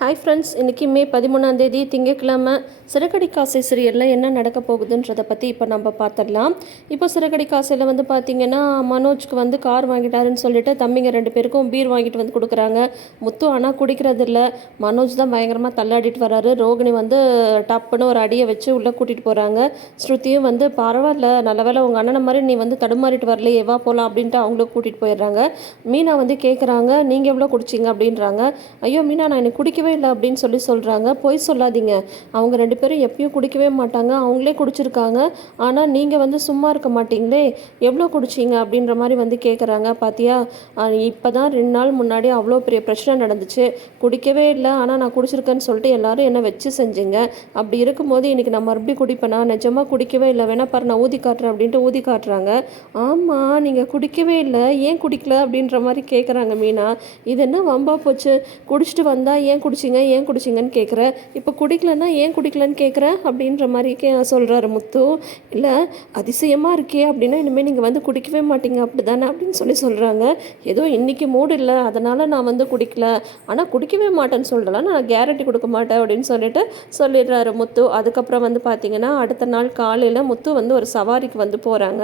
Hi friends இன்றைக்கி மே பதிமூணாந்தேதி திங்கட்கிழமை சிறகடி காசை சீரியலில் என்ன நடக்க போகுதுன்றதை பற்றி இப்போ நம்ம பார்த்துடலாம் இப்போ சிறகடி காசையில் வந்து பார்த்திங்கன்னா மனோஜ்க்கு வந்து கார் வாங்கிட்டாருன்னு சொல்லிட்டு தம்பிங்க ரெண்டு பேருக்கும் பீர் வாங்கிட்டு வந்து கொடுக்குறாங்க. முத்து ஆனால் குடிக்கிறது இல்லை. மனோஜ் தான் பயங்கரமாக தள்ளாடிட்டு வராரு. ரோகிணி வந்து டப்புன்னு ஒரு அடியை வச்சு உள்ளே கூட்டிகிட்டு போகிறாங்க ஸ்ருதியும் வந்து பரவாயில்ல நல்ல வேலை உங்கள் அண்ணனை மாதிரி நீ வந்து தடுமாறிட்டு வரலையே வா போகலாம் அப்படின்ட்டு அவங்களும் கூட்டிகிட்டு போயிடுறாங்க. மீனா வந்து கேட்குறாங்க நீங்கள் எவ்வளோ குடிச்சிங்க? அப்படின்றாங்க. ஐயோ மீனா நான் எனக்கு குடிக்கவே இல்லை அப்படின்னு சொல்லி சொல்கிறாங்க பொய் சொல்லாதீங்க. அவங்க ரெண்டு பேரும் எப்பயும் குடிக்கவே மாட்டாங்க. அவங்களே குடிச்சிருக்காங்க. ஆனால் நீங்கள் வந்து சும்மா இருக்க மாட்டீங்களே. எவ்வளோ குடிச்சிங்க? அப்படின்ற மாதிரி வந்து கேட்குறாங்க பாத்தியா? இப்போ தான் ரெண்டு நாள் முன்னாடி அவ்வளோ பெரிய பிரச்சனை நடந்துச்சு. குடிக்கவே இல்லை. ஆனால் நான் குடிச்சிருக்கேன்னு சொல்லிட்டு எல்லாரும் என்னை வச்சு செஞ்சுங்க. அப்படி இருக்கும்போது இன்றைக்கி நான் மறுபடியும் குடிப்பேனா? நிஜமாக குடிக்கவே இல்லை. வேணா பாரு நான் ஊதி காட்டுறேன் அப்படின்ட்டு ஊதி காட்டுறாங்க. ஆமாம் நீங்கள் குடிக்கவே இல்லை. ஏன் குடிக்கல? அப்படின்ற மாதிரி கேட்குறாங்க மீனா. இது என்ன வம்பா போச்சு? குடிச்சிட்டு வந்தால் ஏன் குடிச்சிங்க ஏன் குடிச்சிங்கன்னு கேட்குற இப்போ குடிக்கலன்னா ஏன் குடிக்கலன்னு கேட்குற அப்படின்ற மாதிரி கே சொல்கிறாரு முத்து. இல்லை அதிசயமாக இருக்கே அப்படின்னா இனிமேல் நீங்கள் வந்து குடிக்கவே மாட்டீங்க அப்படி தானே அப்படின்னு சொல்லி சொல்கிறாங்க ஏதோ இன்றைக்கி மூடு இல்லை அதனால் நான் வந்து குடிக்கல. ஆனால் குடிக்கவே மாட்டேன்னு சொல்லலாம் நான் கேரண்டி கொடுக்க மாட்டேன் அப்படின்னு சொல்லிட்டு சொல்லிடுறாரு முத்து. அதுக்கப்புறம் வந்து பார்த்திங்கன்னா அடுத்த நாள் காலையில் முத்து வந்து ஒரு சவாரிக்கு வந்து போகிறாங்க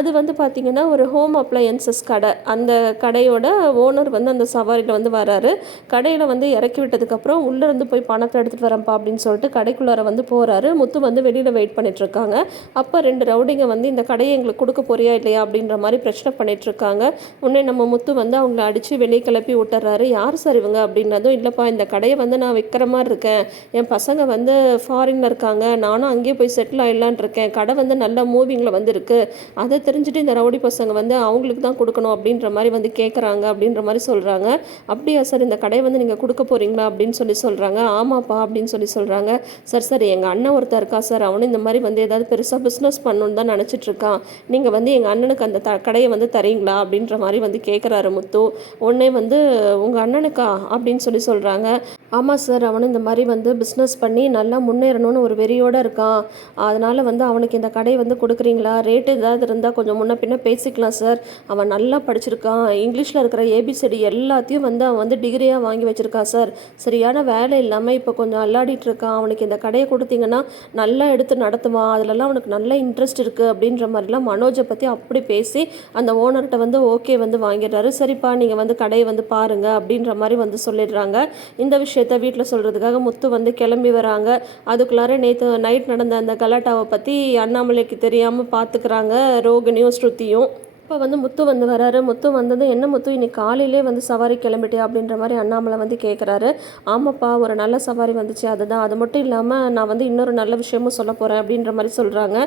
அது வந்து பார்த்திங்கன்னா ஒரு ஹோம் அப்ளையன்சஸ் கடை. அந்த கடையோட ஓனர் வந்து அந்த சவாரியில் வந்து வராரு. கடையில் வந்து இறக்கி விட்டதுக்கு அதுக்கப்புறம் உள்ளேருந்து போய் பணத்தை எடுத்துகிட்டு வரேன்ப்பா அப்படின்னு சொல்லிட்டு கடைக்குள்ளார வந்து போகிறாரு முத்து வந்து வெளியில் வெயிட் பண்ணிகிட்ருக்காங்க அப்போ ரெண்டு ரவுடிங்க வந்து இந்த கடையை எங்களுக்கு கொடுக்க போறியா இல்லையா? அப்படின்ற மாதிரி பிரச்சனை பண்ணிகிட்ருக்காங்க உடனே நம்ம முத்து வந்து அவங்கள அடித்து வெளியே கிளப்பி விட்டுறாரு. யார் சார் இவங்க? அப்படின்னதும் இல்லைப்பா இந்த கடையை வந்து நான் விற்கிற மாதிரி இருக்கேன். என் பசங்க வந்து ஃபாரினில் இருக்காங்க. நானும் அங்கேயே போய் செட்டில் ஆகிடலான் இருக்கேன். கடை வந்து நல்ல மூவிங்கில் வந்து இருக்குது அதை தெரிஞ்சுட்டு இந்த ரவுடி பசங்க வந்து அவங்களுக்கு தான் கொடுக்கணும் அப்படின்ற மாதிரி வந்து கேட்குறாங்க அப்படின்ற மாதிரி சொல்கிறாங்க அப்படியா சார் இந்த கடையை வந்து நீங்கள் கொடுக்க போகிறீங்களா அப்படின்னு சொல்லி சொல்கிறாங்க ஆமாப்பா அப்படின்னு சொல்லி சொல்கிறாங்க சார் சார் எங்கள் அண்ணன் ஒருத்தர் இருக்கா சார்? அவனும் இந்த மாதிரி வந்து ஏதாவது பெருசாக பிஸ்னஸ் பண்ணணுன்னு தான் நினச்சிட்ருக்கான் நீங்கள் வந்து எங்கள் அண்ணனுக்கு அந்த த கடையை வந்து தரீங்களா? அப்படின்ற மாதிரி வந்து கேட்குறாரு முத்து. உடனே வந்து உங்கள் அண்ணனுக்கா? அப்படின்னு சொல்லி சொல்கிறாங்க ஆமாம் சார் அவனும் இந்த மாதிரி வந்து பிஸ்னஸ் பண்ணி நல்லா முன்னேறணும்னு ஒரு வெறியோடு இருக்கான். அதனால் வந்து அவனுக்கு இந்த கடையை வந்து கொடுக்குறீங்களா? ரேட் ஏதாவது இருந்தால் கொஞ்சம் முன்ன பின்ன பேசிக்கலாம் சார். அவன் நல்லா படிச்சிருக்கான். இங்கிலீஷில் இருக்கிற ஏபிசிடி எல்லாத்தையும் வந்து அவன் வந்து டிகிரியாக வாங்கி வச்சுருக்கான் சார். சரியான வேலை இல்லாமல் இப்போ கொஞ்சம் அல்லாடிட்டு இருக்கான். அவனுக்கு இந்த கடையை கொடுத்தீங்கன்னா நல்லா எடுத்து நடத்துவான். அதிலலாம் அவனுக்கு நல்ல இன்ட்ரெஸ்ட் இருக்குது அப்படின்ற மாதிரிலாம் மனோஜை பற்றி அப்படி பேசி அந்த ஓனர்கிட்ட வந்து ஓகே வந்து வாங்கிடுறாரு. சரிப்பா நீங்கள் வந்து கடையை வந்து பாருங்கள் அப்படின்ற மாதிரி வந்து சொல்லிடுறாங்க. இந்த விஷயம் விஷயத்த வீட்டில் சொல்கிறதுக்காக முத்து வந்து கிளம்பி வராங்க. அதுக்குள்ளார நேற்று நைட் நடந்த அந்த கலாட்டாவை பற்றி அண்ணாமலைக்கு தெரியாமல் பார்த்துக்கிறாங்க ரோகிணியும் ஸ்ருதியும். இப்போ வந்து முத்து வந்து வராரு. முத்து வந்ததும் என்ன முத்து இன்னைக்கு காலையிலே வந்து சவாரி கிளம்பிட்டியா? அப்படின்ற மாதிரி அண்ணாமலை வந்து கேட்குறாரு ஆமாப்பா ஒரு நல்ல சவாரி வந்துச்சு அதுதான். அது மட்டும் இல்லாமல் நான் வந்து இன்னொரு நல்ல விஷயமும் சொல்ல போகிறேன் அப்படின்ற மாதிரி சொல்கிறாங்க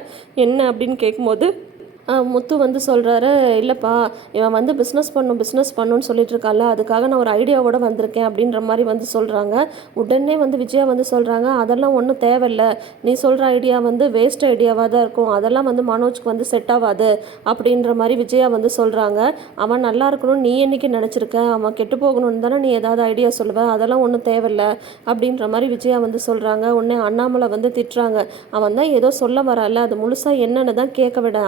என்ன? அப்படின்னு கேட்கும்போது முத்து வந்து சொல்கிறாரு இல்லைப்பா இவன் வந்து பிஸ்னஸ் பண்ணும் பிஸ்னஸ் பண்ணுன்னு சொல்லிட்டு இருக்கால அதுக்காக நான் ஒரு ஐடியாவோட வந்திருக்கேன் அப்படின்ற மாதிரி வந்து சொல்கிறாங்க உடனே வந்து விஜயா வந்து சொல்கிறாங்க அதெல்லாம் ஒன்றும் தேவையில்ல. நீ சொல்கிற ஐடியா வந்து வேஸ்ட் ஐடியாவாக தான் இருக்கும். அதெல்லாம் வந்து மனோஜ்க்கு வந்து செட் ஆகாது அப்படின்ற மாதிரி விஜயா வந்து சொல்கிறாங்க அவன் நல்லா இருக்கணும்னு நீ என்னைக்கு நினச்சிருக்க? அவன் கெட்டு போகணும்னு தானே நீ ஏதாவது ஐடியா சொல்லுவ? அதெல்லாம் ஒன்றும் தேவையில்ல அப்படின்ற மாதிரி விஜயா வந்து சொல்கிறாங்க உடனே அண்ணாமலை வந்து திட்டுறாங்க. அவன் தான் ஏதோ சொல்ல வரல அது முழுசாக என்னன்னு தான் கேட்க விட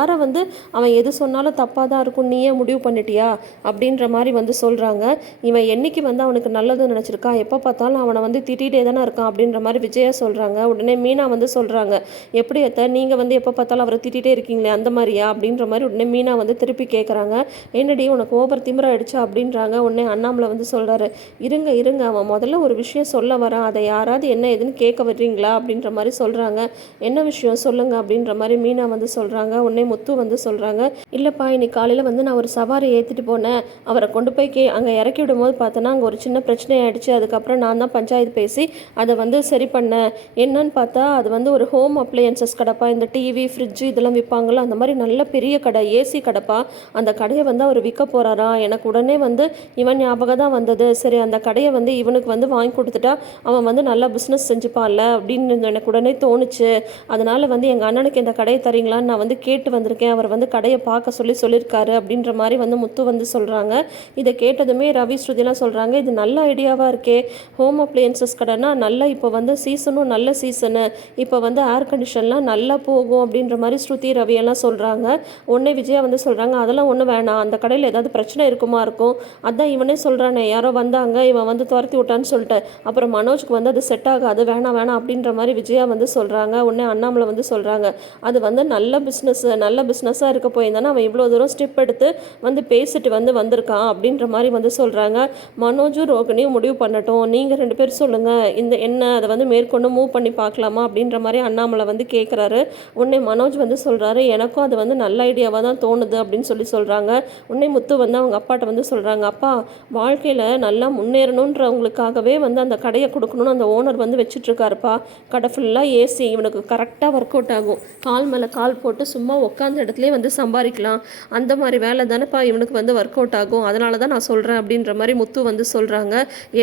அதுக்குள்ளார வந்து அவன் எது சொன்னாலும் தப்பாக தான் இருக்கும் நீயே முடிவு பண்ணிட்டியா? அப்படின்ற மாதிரி வந்து சொல்கிறாங்க இவன் என்னைக்கு வந்து அவனுக்கு நல்லது நினச்சிருக்கான் எப்போ பார்த்தாலும் அவனை வந்து திட்டிகிட்டே தானே இருக்கான் அப்படின்ற மாதிரி விஜயா சொல்கிறாங்க உடனே மீனா வந்து சொல்கிறாங்க எப்படி எத்த நீங்கள் வந்து எப்போ பார்த்தாலும் அவரை திட்டிகிட்டே இருக்கீங்களே அந்த மாதிரியா? அப்படின்ற மாதிரி உடனே மீனா வந்து திருப்பி கேட்குறாங்க என்னடி உனக்கு ஓவர் திமிராயிடுச்சு? அப்படின்றாங்க. உடனே அண்ணாமலை வந்து சொல்கிறாரு இருங்க இருங்க அவன் முதல்ல ஒரு விஷயம் சொல்ல வரான். அதை யாராவது என்ன ஏதுன்னு கேட்க வர்றீங்களா? அப்படின்ற மாதிரி சொல்கிறாங்க என்ன விஷயம்? சொல்லுங்கள் அப்படின்ற மாதிரி மீனா வந்து சொல்கிறாங்க உடனே முத்து வந்து சொல்கிறாங்க இல்லைப்பா இன்னைக்கு காலையில் வந்து நான் ஒரு சவாரி ஏற்றிட்டு போனேன். அவரை கொண்டு போய் கே அங்கே இறக்கி விடும்போது பார்த்தோன்னா அங்கே ஒரு சின்ன பிரச்சனை ஆயிடுச்சு. அதுக்கப்புறம் நான் தான் பஞ்சாயத்து பேசி அதை வந்து சரி பண்ணேன். என்னன்னு பார்த்தா அது வந்து ஒரு ஹோம் அப்ளையன்சஸ் கடைப்பா. இந்த டிவி ஃப்ரிட்ஜு இதெல்லாம் விற்பாங்களோ அந்த மாதிரி நல்ல பெரிய கடை ஏசி கடைப்பா. அந்த கடையை வந்து அவர் விற்க போகிறாரா எனக்கு உடனே வந்து இவன் ஞாபகம் தான் வந்தது. சரி அந்த கடையை வந்து இவனுக்கு வந்து வாங்கி கொடுத்துட்டா அவன் வந்து நல்லா பிஸ்னஸ் செஞ்சுப்பான்ல அப்படின்னு எனக்கு உடனே தோணுச்சு. அதனால் வந்து எங்கள் அண்ணனுக்கு இந்த கடையை தரீங்களான்னு நான் வந்து கேட்டு போயிட்டு வந்திருக்கேன். அவர் வந்து கடையை பார்க்க சொல்லி சொல்லியிருக்காரு அப்படின்ற மாதிரி வந்து முத்து வந்து சொல்கிறாங்க இதை கேட்டதுமே ரவி ஸ்ருதிலாம் சொல்கிறாங்க இது நல்ல ஐடியாவாக இருக்கே. ஹோம் அப்ளையன்சஸ் கடைனா நல்லா இப்போ வந்து சீசனும் நல்ல சீசனு இப்போ வந்து ஏர் கண்டிஷன்லாம் நல்லா போகும் அப்படின்ற மாதிரி ஸ்ருதி ரவியெல்லாம் சொல்கிறாங்க உடனே விஜயா வந்து சொல்கிறாங்க அதெல்லாம் ஒன்றும் வேணாம். அந்த கடையில் ஏதாவது பிரச்சனை இருக்குமா இருக்கும்? அதான் இவனே சொல்கிறானே யாரோ வந்தாங்க இவன் வந்து துரத்தி விட்டான்னு சொல்லிட்டு. அப்புறம் மனோஜ்க்கு வந்து அது செட் ஆகாது வேணாம் வேணாம் அப்படின்ற மாதிரி விஜயா வந்து சொல்கிறாங்க உடனே அண்ணாமலை வந்து சொல்கிறாங்க அது வந்து நல்ல பிஸ்னஸ் நல்ல பிஸ்னஸாக இருக்க போயிருந்தானே அவன் இவ்வளோ தூரம் ஸ்டெப் எடுத்து வந்து பேசிட்டு வந்து வந்திருக்கான் அப்படின்ற மாதிரி வந்து சொல்கிறாங்க மனோஜும் ரோகிணியும் முடிவு பண்ணட்டும். நீங்கள் ரெண்டு பேரும் சொல்லுங்கள் இந்த என்ன அதை வந்து மேற்கொண்டு மூவ் பண்ணி பார்க்கலாமா அப்படின்ற மாதிரி அண்ணாமலை வந்து கேட்குறாரு உன்னை மனோஜ் வந்து சொல்கிறாரு எனக்கும் அது வந்து நல்ல ஐடியாவாக தான் தோணுது அப்படின்னு சொல்லி சொல்கிறாங்க உன்னை முத்து வந்து அவங்க அப்பாட்ட வந்து சொல்கிறாங்க அப்பா வாழ்க்கையில் நல்லா முன்னேறணுன்றவங்களுக்காகவே வந்து அந்த கடையை கொடுக்கணும்னு அந்த ஓனர் வந்து வச்சுட்ருக்காருப்பா கடை ஃபுல்லாக ஏசி இவனுக்கு கரெக்டாக ஒர்க் அவுட் ஆகும். கால் மேலே கால் போட்டு சும்மா உட்காந்த இடத்துலயே வந்து சம்பாதிக்கலாம். அந்த மாதிரி வேலை தானேப்பா இவனுக்கு வந்து ஒர்க் அவுட் ஆகும். அதனால தான் நான் சொல்கிறேன் அப்படின்ற மாதிரி முத்து வந்து சொல்கிறாங்க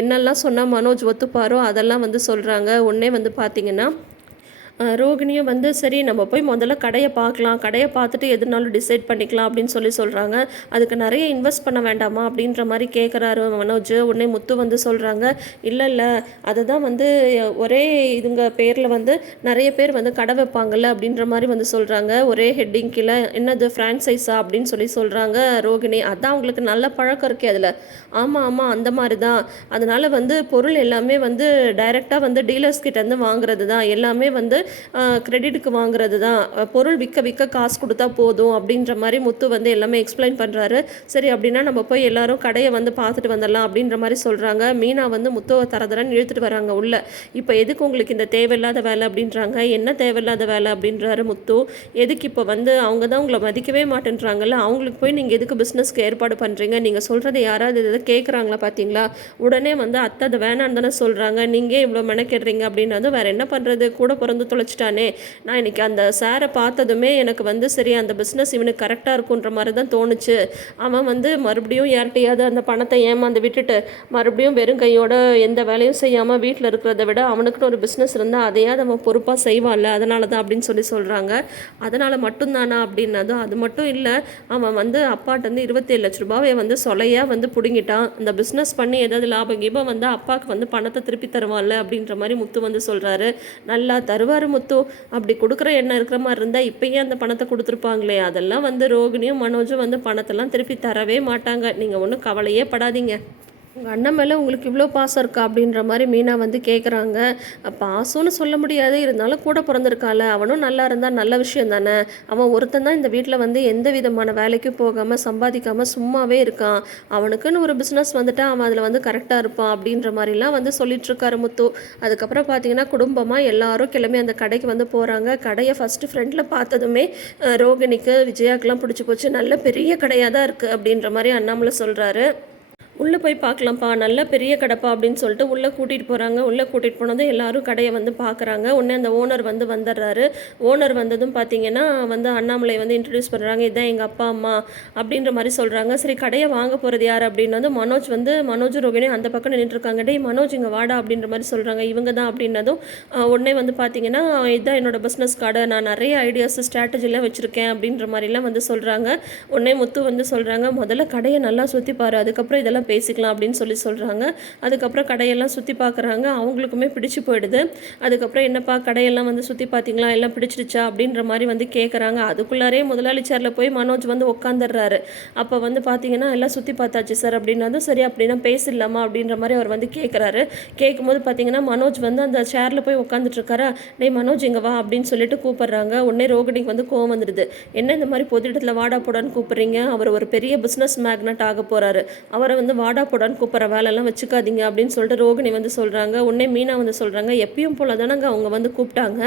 என்னெல்லாம் சொன்னால் மனோஜ் ஒத்துப்பாரோ அதெல்லாம் வந்து சொல்கிறாங்க ஒன்றே வந்து பார்த்தீங்கன்னா ரோகிணியும் வந்து சரி நம்ம போய் முதல்ல கடையை பார்க்கலாம். கடையை பார்த்துட்டு எதுனாலும் டிசைட் பண்ணிக்கலாம் அப்படின்னு சொல்லி சொல்கிறாங்க அதுக்கு நிறைய இன்வெஸ்ட் பண்ண வேண்டாமா? அப்படின்ற மாதிரி கேட்குறாரு மனோஜ். உடனே முத்து வந்து சொல்கிறாங்க இல்லை இல்லை. அதை தான் வந்து ஒரே இதுங்க பேரில் வந்து நிறைய பேர் வந்து கடை வைப்பாங்கல்ல அப்படின்ற மாதிரி வந்து சொல்கிறாங்க ஒரே ஹெட்டிங் கீழே என்னது ஃப்ரான்சைஸா அப்படின்னு சொல்லி சொல்கிறாங்க ரோகிணி. அதான் அவங்களுக்கு நல்ல பழக்கம் இருக்கே அதில். ஆமாம் ஆமாம் அந்த மாதிரி தான் அதனால் வந்து பொருள் எல்லாமே வந்து டைரெக்டாக வந்து டீலர்ஸ் கிட்டேருந்து வாங்குறது தான் எல்லாமே வந்து கிரெடிட்டுக்கு வாங்குறது தான். பொருள் விற்க விற்க காசு கொடுத்தா போதும் அப்படின்ற மாதிரி முத்து வந்து எல்லாமே எக்ஸ்பிளைன் பண்ணுறாரு சரி அப்படின்னா நம்ம போய் எல்லாரும் கடையை வந்து பார்த்துட்டு வந்துடலாம் அப்படின்ற மாதிரி சொல்கிறாங்க மீனா வந்து முத்துவை தரதரன்னு இழுத்துட்டு வராங்க உள்ள. இப்போ எதுக்கு உங்களுக்கு இந்த தேவையில்லாத வேலை அப்படின்றாங்க. என்ன தேவையில்லாத வேலை அப்படின்றாரு முத்து. எதுக்கு இப்போ வந்து அவங்க தான் உங்களை மதிக்கவே மாட்டேன்றாங்கல்ல? அவங்களுக்கு போய் நீங்கள் எதுக்கு பிஸ்னஸ்க்கு ஏற்பாடு பண்ணுறீங்க நீங்கள் சொல்கிறது யாராவது எதாவது கேட்குறாங்களா பார்த்தீங்களா உடனே வந்து அத்தை அதை வேணான்னு தானே சொல்கிறாங்க நீங்கள் இவ்வளோ மெனக்கெடுறீங்க அப்படின்னதும் வேறு என்ன பண்ணுறது கூட பிறந்து தொலைச்சிட்டானே நான் இன்னைக்கு அந்த சாரை பார்த்ததுமே எனக்கு வந்து சரி அந்த பிஸ்னஸ் இவனுக்கு கரெக்டாக இருக்குன்ற மாதிரி தான் தோணுச்சு. அவன் வந்து மறுபடியும் யார்கிட்டையாவது அந்த பணத்தை ஏமாந்து விட்டுட்டு மறுபடியும் வெறும் கையோட எந்த வேலையும் செய்யாமல் வீட்டில் இருக்கிறத விட அவனுக்குன்னு ஒரு பிஸ்னஸ் இருந்தால் அதையாவது அவன் பொறுப்பாக செய்வான்ல. அதனால தான் அப்படின்னு சொல்லி சொல்கிறாங்க அதனால் மட்டும்தானா அப்படின்னதும் அது மட்டும் இல்லை அவன் வந்து அப்பாட்டேருந்து இருபத்தேழு லட்ச ரூபாவை வந்து சொலையாக வந்து பிடுங்கிட்டான். அந்த பிஸ்னஸ் பண்ணி ஏதாவது லாபம் கீபம் வந்து அப்பாவுக்கு வந்து பணத்தை திருப்பி தருவான்ல அப்படின்ற மாதிரி முத்து வந்து சொல்கிறாரு நல்லா தருவார் முத்து அப்படி கொடுக்குற எண்ணம் இருக்கிற மாதிரி இருந்தால் இப்பயே அந்த பணத்தை கொடுத்துருப்பாங்களே. அதெல்லாம் வந்து ரோகிணியும் மனோஜும் வந்து பணத்தெல்லாம் திருப்பி தரவே மாட்டாங்க. நீங்கள் ஒன்றும் கவலையே படாதீங்க. உங்கள் அண்ணன் மேலே உங்களுக்கு இவ்வளோ பாசம் இருக்கா அப்படின்ற மாதிரி மீனா வந்து கேட்குறாங்க பாசம்னு சொல்ல முடியாது இருந்தாலும் கூட பிறந்திருக்கால அவனும் நல்லா இருந்தால் நல்ல விஷயம் தானே. அவன் ஒருத்தன் தான் இந்த வீட்டில் வந்து எந்த விதமான வேலைக்கும் போகாமல் சம்பாதிக்காமல் சும்மாவே இருக்கான். அவனுக்குன்னு ஒரு பிஸ்னஸ் வந்துட்டு அவன் அதில் வந்து கரெக்டாக இருப்பான் அப்படின்ற மாதிரிலாம் வந்து சொல்லிட்டுருக்காரு முத்து. அதுக்கப்புறம் பார்த்தீங்கன்னா குடும்பமாக எல்லாரும் கிளம்பி அந்த கடைக்கு வந்து போகிறாங்க கடையை ஃபஸ்ட்டு ஃப்ரெண்டில் பார்த்ததுமே ரோகிணிக்கு விஜயாக்கெலாம் பிடிச்சி போச்சு. நல்ல பெரிய கடையாக தான் இருக்குது அப்படின்ற மாதிரி அண்ணாமலை சொல்கிறாரு உள்ளே போய் பார்க்கலாம்ப்பா நல்ல பெரிய கடைப்பா அப்படின்னு சொல்லிட்டு உள்ளே கூட்டிகிட்டு போகிறாங்க உள்ளே கூட்டிகிட்டு போனதும் எல்லோரும் கடையை வந்து பார்க்குறாங்க. உடனே அந்த ஓனர் வந்து வந்துடுறாரு. ஓனர் வந்ததும் பார்த்தீங்கன்னா வந்து அண்ணாமலை வந்து இன்ட்ரடியூஸ் பண்ணுறாங்க இதுதான் எங்கள் அப்பா அம்மா அப்படின்ற மாதிரி சொல்கிறாங்க சரி கடையை வாங்க போகிறது யார் அப்படின்னதும் மனோஜ் வந்து மனோஜ் ரோகிணி அந்த பக்கம் நின்றுருக்காங்க டேய் மனோஜ் இங்கே வாடா அப்படின்ற மாதிரி சொல்கிறாங்க இவங்க தான் அப்படின்னதும் உடனே வந்து பார்த்தீங்கன்னா இதுதான் என்னோடய பிஸ்னஸ் கார்டு நான் நிறைய ஐடியாஸ் ஸ்ட்ராட்டஜிலாம் வச்சுருக்கேன் அப்படின்ற மாதிரிலாம் வந்து சொல்கிறாங்க உடனே முத்து வந்து சொல்கிறாங்க முதல்ல கடையை நல்லா சுற்றி பாரு. அதுக்கப்புறம் இதெல்லாம் பேசிக்கலாம் அப்படின்னு சொல்லி சொல்கிறாங்க அதுக்கப்புறம் கடையெல்லாம் சுற்றி பார்க்குறாங்க அவங்களுக்குமே பிடிச்சு போயிடுது. அதுக்கப்புறம் என்னப்பா கடையெல்லாம் வந்து சுற்றி பார்த்தீங்களா எல்லாம் பிடிச்சிடுச்சா? அப்படின்ற மாதிரி வந்து கேட்குறாங்க அதுக்குள்ளாரே முதலாளி சேரில் போய் மனோஜ் வந்து உட்காந்துடுறாரு அப்போ வந்து பார்த்தீங்கன்னா எல்லாம் சுற்றி பார்த்தாச்சு சார் அப்படின்னா சரி அப்படின்னா பேசிடலாமா? அப்படின்ற மாதிரி அவர் வந்து கேட்குறாரு கேட்கும்போது பார்த்தீங்கன்னா மனோஜ் வந்து அந்த சேரில் போய் உட்காந்துட்ருக்காரா டேய் மனோஜ் இங்கே வா அப்படின்னு சொல்லிட்டு கூப்பிட்றாங்க. உடனே ரோகிணிக்கு வந்து கோவம் வந்துடுது. என்ன இந்த மாதிரி பொது இடத்துல வாடா போடான்னு கூப்பிட்றீங்க? அவர் ஒரு பெரிய பிஸ்னஸ் மேக்னட் ஆக போகிறாரு அவரை வந்து வாடா போடான்னு கூப்பிட்ற வேலையெல்லாம் வச்சுக்காதீங்க அப்படின்னு சொல்லிட்டு ரோகிணி வந்து சொல்கிறாங்க உடனே மீனா வந்து சொல்கிறாங்க எப்பயும் போல தானங்க அவங்க வந்து கூப்பிட்டாங்க.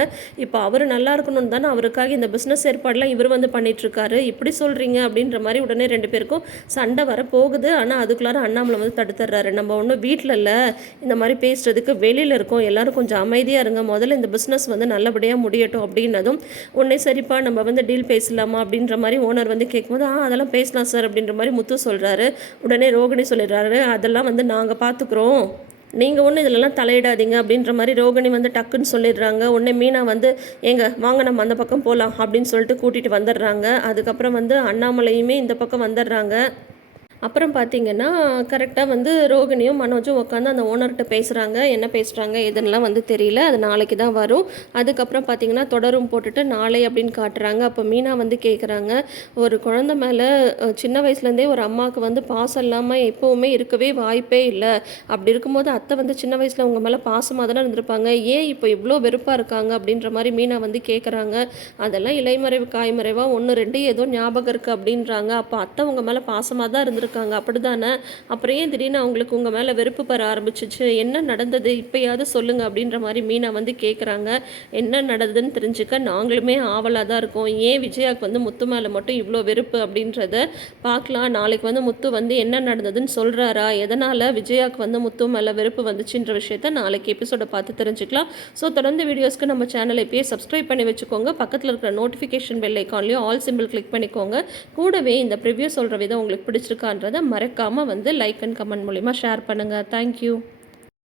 இப்போ அவர் நல்லா இருக்கணும்னு தானே அவருக்காக இந்த பிஸ்னஸ் ஏற்பாடெலாம் இவர் வந்து பண்ணிகிட்ருக்காரு இப்படி சொல்கிறீங்க அப்படின்ற மாதிரி உடனே ரெண்டு பேருக்கும் சண்டை வர போகுது. ஆனால் அதுக்குள்ளார அண்ணாமலை வந்து தடுத்துறாரு. நம்ம ஒன்றும் வீட்டில் இல்லை. இந்த மாதிரி பேசுறதுக்கு வெளியில் இருக்கோம். எல்லாரும் கொஞ்சம் அமைதியாக இருங்க. முதல்ல இந்த பிஸ்னஸ் வந்து நல்லபடியாக முடியட்டும் அப்படின்னதும் உடனே சரிப்பா நம்ம வந்து டீல் பேசலாமா அப்படின்ற மாதிரி ஓனர் வந்து கேட்கும்போது ஆ அதெல்லாம் பேசலாம் சார் அப்படின்ற மாதிரி முத்து சொல்கிறாரு உடனே ரோகிணி சொல்லிடுறாரு. அதெல்லாம் வந்து நாங்கள் பார்த்துக்குறோம் நீங்கள் ஒன்றும் இதிலலாம் தலையிடாதீங்க அப்படின்ற மாதிரி ரோகிணி வந்து டக்குன்னு சொல்லிடுறாங்க. உடனே மீனா வந்து ஏங்க வாங்க நம்ம அந்த பக்கம் போகலாம் அப்படின்னு சொல்லிட்டு கூட்டிகிட்டு வந்துடுறாங்க. அதுக்கப்புறம் வந்து அண்ணாமலையுமே இந்த பக்கம் வந்துடுறாங்க. அப்புறம் பார்த்தீங்கன்னா கரெக்டாக வந்து ரோகிணியும் மனோஜும் உட்காந்து அந்த ஓனர்கிட்ட பேசுகிறாங்க என்ன பேசுகிறாங்க எதுன்னெலாம் வந்து தெரியல. அது நாளைக்கு தான் வரும். அதுக்கப்புறம் பார்த்தீங்கன்னா தொடரும் போட்டுட்டு நாளை அப்படின்னு காட்டுறாங்க. அப்போ மீனா வந்து கேட்குறாங்க ஒரு குழந்தை மேலே சின்ன வயசுலேருந்தே ஒரு அம்மாவுக்கு வந்து பாசம் இல்லாமல் எப்போவுமே இருக்கவே வாய்ப்பே இல்லை. அப்படி இருக்கும்போது அத்தை வந்து சின்ன வயசில் உங்கள் மேலே பாசமாக தானே இருந்திருப்பாங்க. ஏன் இப்போ இவ்வளோ வெறுப்பாக இருக்காங்க? அப்படின்ற மாதிரி மீனா வந்து கேட்குறாங்க அதெல்லாம் இலைமறைவு காய்மறைவாக ஒன்று ரெண்டு ஏதோ ஞாபகம் இருக்குது அப்படின்றாங்க. அப்போ அத்தை உங்கள் மேலே பாசமாக தான் இருக்காங்க. அப்படி தானே அப்புறம் ஏன் திடீர்னு அவங்களுக்கு உங்கள் மேலே வெறுப்பு பெற ஆரம்பிச்சிச்சு? என்ன நடந்தது? இப்போயாவது சொல்லுங்கள் அப்படின்ற மாதிரி மீனா வந்து கேட்குறாங்க என்ன நடந்ததுன்னு தெரிஞ்சுக்க நாங்களுமே ஆவலாக தான் இருக்கோம். ஏன் விஜயாவுக்கு வந்து முத்து மேலே மட்டும் இவ்வளோ வெறுப்பு அப்படின்றத பார்க்கலாம் நாளைக்கு வந்து முத்து வந்து என்ன நடந்ததுன்னு சொல்கிறாரா எதனால் விஜயாவுக்கு வந்து முத்து மேலே வெறுப்பு வந்துச்சுன்ற விஷயத்த நாளைக்கு எபிசோட பார்த்து தெரிஞ்சுக்கலாம். ஸோ தொடர்ந்து வீடியோஸ்க்கு நம்ம சேனலை இப்போயே சப்ஸ்கிரைப் பண்ணி வச்சுக்கோங்க. பக்கத்தில் இருக்கிற நோட்டிஃபிகேஷன் பெல் ஐக்கான்லேயும் ஆல் சிம்பிள் கிளிக் பண்ணிக்கோங்க. கூடவே இந்த ப்ரிவியூ சொல்கிற விதம் உங்களுக்கு பண்ணுறதை மறக்காமல் வந்து லைக் அண்ட் கமெண்ட் மூலிமா ஷேர் பண்ணுங்கள் தேங்க்யூ